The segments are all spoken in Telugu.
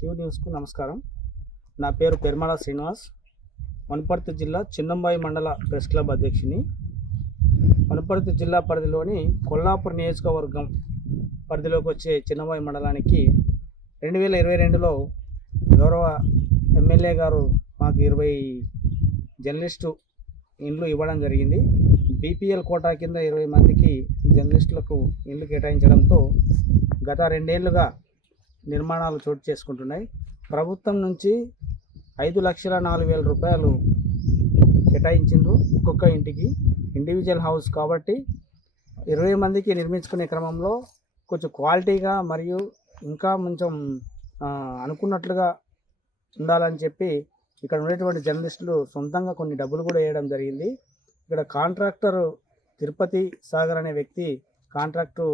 క్యూ న్యూస్కు నమస్కారం. నా పేరు పెర్మాళ శ్రీనివాస్, వనపర్తి జిల్లా చిన్నంబాయి మండల ప్రెస్ క్లబ్ అధ్యక్షుని. వనపర్తి జిల్లా పరిధిలోని కొల్లాపూర్ నియోజకవర్గం పరిధిలోకి వచ్చే చిన్నంబాయి మండలానికి 2022లో గౌరవ ఎమ్మెల్యే గారు మాకు 20 జర్నలిస్టు ఇండ్లు ఇవ్వడం జరిగింది. బీపీఎల్ కోటా కింద 20 మందికి జర్నలిస్టులకు ఇండ్లు కేటాయించడంతో గత 2 ఏళ్లుగా నిర్మాణాలు చోటు చేసుకుంటున్నాయి. ప్రభుత్వం నుంచి 5,04,000 రూపాయలు కేటాయించిండ్రు ఒక్కొక్క ఇంటికి, ఇండివిజువల్ హౌస్ కాబట్టి 20 మందికి నిర్మించుకునే క్రమంలో కొంచెం క్వాలిటీగా మరియు ఇంకా కొంచెం అనుకున్నట్లుగా ఉండాలని చెప్పి ఇక్కడ ఉండేటువంటి జర్నలిస్టులు సొంతంగా కొన్ని డబ్బులు కూడా వేయడం జరిగింది. ఇక్కడ కాంట్రాక్టర్ తిరుపతి సాగర్ అనే వ్యక్తి కాంట్రాక్టు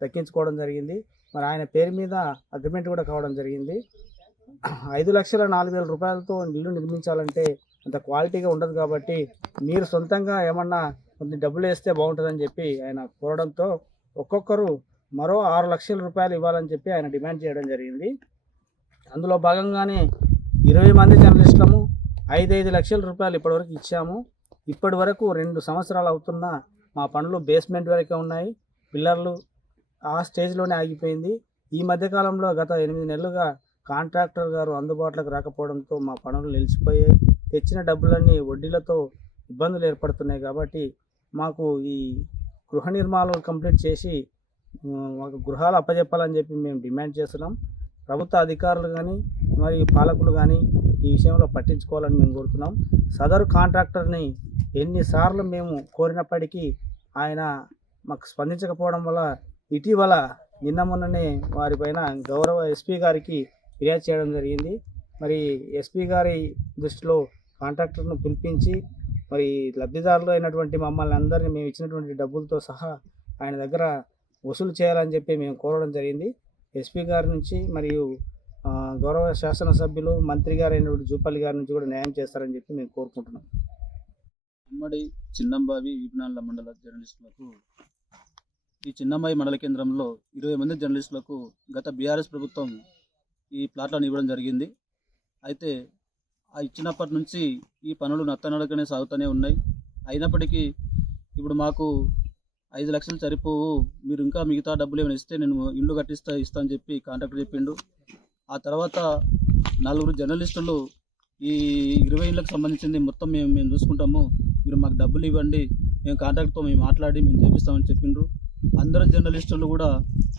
దక్కించుకోవడం జరిగింది. మరి ఆయన పేరు మీద అగ్రిమెంట్ కూడా కావడం జరిగింది. 5,04,000 రూపాయలతో ఇల్లు నిర్మించాలంటే అంత క్వాలిటీగా ఉండదు కాబట్టి మీరు సొంతంగా ఏమన్నా కొన్ని డబ్బులు వేస్తే బాగుంటుందని చెప్పి ఆయన కోరడంతో ఒక్కొక్కరు మరో 6 లక్షల రూపాయలు ఇవ్వాలని చెప్పి ఆయన డిమాండ్ చేయడం జరిగింది. అందులో భాగంగానే 20 మంది జర్నలిస్టులము 5 లక్షల రూపాయలు ఇప్పటివరకు ఇచ్చాము. ఇప్పటి వరకు 2 సంవత్సరాలు అవుతున్నా మా పనులు బేస్మెంట్ వరకే ఉన్నాయి, పిల్లర్లు ఆ స్టేజ్లోనే ఆగిపోయింది. ఈ మధ్యకాలంలో గత 8 నెలలుగా కాంట్రాక్టర్ గారు అందుబాటులోకి రాకపోవడంతో మా పనులు నిలిచిపోయాయి. తెచ్చిన డబ్బులన్నీ వడ్డీలతో ఇబ్బందులు ఏర్పడుతున్నాయి. కాబట్టి మాకు ఈ గృహ నిర్మాణాలు కంప్లీట్ చేసి మాకు గృహాలు అప్పజెప్పాలని చెప్పి మేము డిమాండ్ చేస్తున్నాం. ప్రభుత్వ అధికారులు కానీ మరియు పాలకులు కానీ ఈ విషయంలో పట్టించుకోవాలని మేము కోరుతున్నాం. సదరు కాంట్రాక్టర్ని ఎన్నిసార్లు మేము కోరినప్పటికీ ఆయన మాకు స్పందించకపోవడం వల్ల ఇటీవల నిన్న మొన్ననే వారిపైన గౌరవ ఎస్పీ గారికి ఫిర్యాదు చేయడం జరిగింది. మరి ఎస్పీ గారి దృష్టిలో కాంట్రాక్టర్ను పిలిపించి మరి లబ్ధిదారులు అయినటువంటి మమ్మల్ని అందరినీ మేము ఇచ్చినటువంటి డబ్బులతో సహా ఆయన దగ్గర వసూలు చేయాలని చెప్పి మేము కోరడం జరిగింది. ఎస్పీ గారి నుంచి మరియు గౌరవ శాసనసభ్యులు మంత్రి గారు అయినటువంటి జూపల్లి గారి నుంచి కూడా న్యాయం చేస్తారని చెప్పి మేము కోరుకుంటున్నాం. ఉమ్మడి చిన్నంబావి వీపనాల మండల జర్నలిస్టులకు ఈ చిన్నంబాయి మండల కేంద్రంలో 20 మంది జర్నలిస్టులకు గత బీఆర్ఎస్ ప్రభుత్వం ఈ ప్లాట్లను ఇవ్వడం జరిగింది. అయితే ఆ ఇచ్చినప్పటి నుంచి ఈ పనులు నత్తనడకనే సాగుతూనే ఉన్నాయి. అయినప్పటికీ ఇప్పుడు మాకు 5 లక్షలు సరిపోవు, మీరు ఇంకా మిగతా డబ్బులు ఏమైనా ఇస్తే నేను ఇల్లు ఇస్తా అని చెప్పి కాంట్రాక్టర్ చెప్పిండు. ఆ తర్వాత 4 జర్నలిస్టులు ఈ 20 ఇళ్ళకు సంబంధించింది మొత్తం మేము చూసుకుంటాము, మీరు మాకు డబ్బులు ఇవ్వండి, మేము కాంట్రాక్ట్తో మేము మాట్లాడి మేము చేపిస్తామని చెప్పిండ్రు. అందరు జర్నలిస్టులు కూడా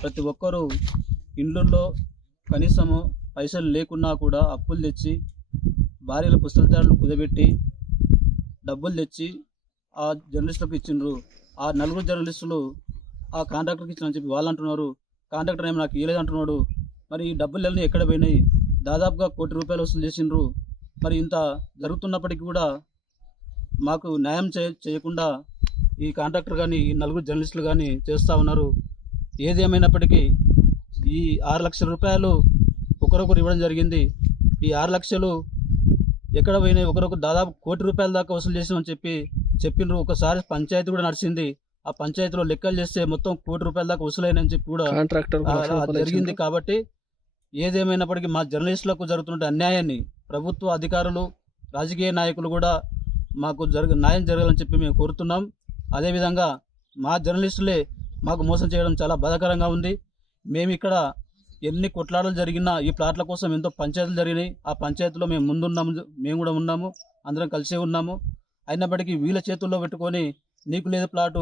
ప్రతి ఒక్కరూ ఇండ్లలో కనీసము పైసలు లేకున్నా కూడా అప్పులు తెచ్చి భార్యల పుస్తకాలను కుదబెట్టి డబ్బులు తెచ్చి ఆ జర్నలిస్టులకు ఇచ్చిండ్రు. ఆ 4 జర్నలిస్టులు ఆ కాంట్రాక్టర్కి ఇచ్చిన చెప్పి వాళ్ళు అంటున్నారు, కాంట్రాక్టర్ ఏమో నాకు ఇవ్వలేదు అంటున్నాడు. మరి ఈ డబ్బులన్నీ ఎక్కడ పోయినాయి? దాదాపుగా ₹1 కోటి వసూలు చేసిండ్రు. మరి ఇంత జరుగుతున్నప్పటికీ కూడా మాకు న్యాయం చేయకుండా ఈ కాంట్రాక్టర్ కానీ ఈ 4 జర్నలిస్టులు కానీ చేస్తూ ఉన్నారు. ఏది ఏమైనప్పటికీ ఈ 6 లక్షల రూపాయలు ఒకరొకరు ఇవ్వడం జరిగింది. ఈ 6 లక్షలు ఎక్కడ పోయినాయి? ఒకరొకరు దాదాపు ₹1 కోటి దాకా వసూలు చేసామని చెప్పిండ్రు. ఒకసారి పంచాయతీ కూడా నడిచింది. ఆ పంచాయతీలో లెక్కలు చేస్తే మొత్తం ₹1 కోటి దాకా వసూలైనని చెప్పి కూడా జరిగింది. కాబట్టి ఏదేమైనప్పటికీ మా జర్నలిస్టులకు జరుగుతున్న అన్యాయాన్ని ప్రభుత్వ అధికారులు, రాజకీయ నాయకులు కూడా మాకు న్యాయం జరగాలని చెప్పి మేము కోరుతున్నాం. అదేవిధంగా మా జర్నలిస్టులే మాకు మోసం చేయడం చాలా బాధాకరంగా ఉంది. మేము ఇక్కడ ఎన్ని కొట్లాటలు జరిగినా ఈ ప్లాట్ల కోసం ఎంతో పంచాయతీలు జరిగినాయి. ఆ పంచాయతీలో మేము ముందున్నాము, మేము కూడా ఉన్నాము, అందరం కలిసే ఉన్నాము. అయినప్పటికీ వీళ్ళ చేతుల్లో పెట్టుకొని నీకు లేదు ప్లాటు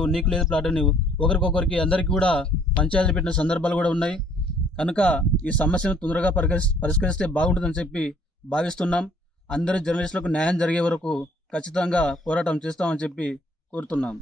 అని ఒకరికొకరికి అందరికీ కూడా పంచాయతీలు పెట్టిన సందర్భాలు కూడా ఉన్నాయి. కనుక ఈ సమస్యను తొందరగా పరిష్కరిస్తే బాగుంటుందని చెప్పి భావిస్తున్నాం. అందరి జర్నలిస్టులకు న్యాయం జరిగే వరకు ఖచ్చితంగా పోరాటం చేస్తామని చెప్పి కోరుతున్నాం.